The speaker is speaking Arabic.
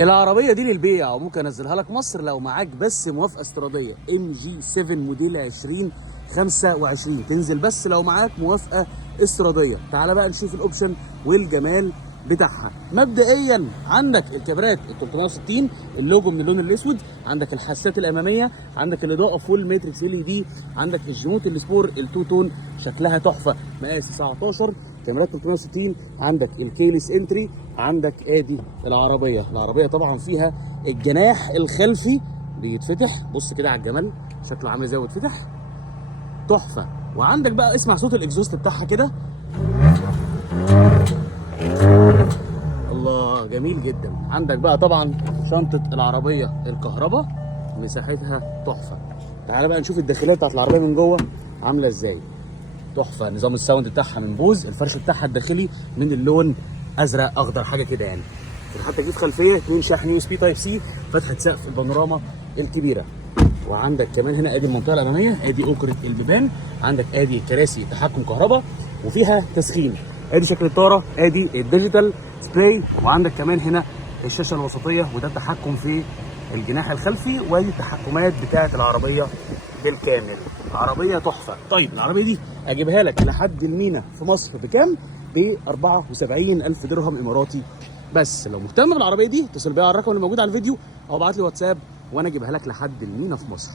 العربية دي للبيع وممكن انزلها لك مصر لو معاك بس موافقة استيرادية MG7 موديل 2025. تنزل بس لو معاك موافقة استيرادية. تعال بقى نشوف الاوبشن والجمال بتاعها. مبدئيا عندك الكاميرات ال 360 اللوجو من اللون الاسود، عندك الحساسات الاماميه، عندك الاضاءه فول ماتريكس LED، عندك الجيموت السبور التو تون شكلها تحفه مقاس 19. كاميرات 360، عندك الكيلس انتري، عندك ادي العربيه طبعا فيها الجناح الخلفي بيتفتح. بص كده على الجمال شكله عامل ازاي ويتفتح تحفه. وعندك بقى اسمع صوت الاكزوست بتاعها كده، الله جميل جدا. عندك بقى طبعا شنطه العربيه الكهرباء مساحتها تحفه. تعالى بقى نشوف الداخليه بتاعت العربيه من جوه عامله ازاي تحفه. نظام الساوند بتاعها من بوز، الفرش بتاعها الداخلي من اللون ازرق اخضر حاجه كده يعني. فتحات تكييف خلفيه، 2 شاحن USB تايب سي، فتحه سقف البانوراما الكبيره. وعندك كمان هنا ادي المنطقه الاماميه، ادي اوكره البيبان، عندك ادي كراسي تحكم كهرباء وفيها تسخين، ادي شكل الطاره، ادي الديجيتال سبراي. وعندك كمان هنا الشاشه الوسطيه وده التحكم في الجناح الخلفي، وادي التحكمات بتاعه العربيه بالكامل. عربيه تحفه. طيب العربيه دي اجيبها لك لحد المينا في مصر بكام؟ ب 74,000 درهم اماراتي بس. لو مهتم بالعربيه دي اتصل بيا على الرقم اللي موجود على الفيديو او ابعت لي واتساب وانا اجيبها لك لحد المينا في مصر.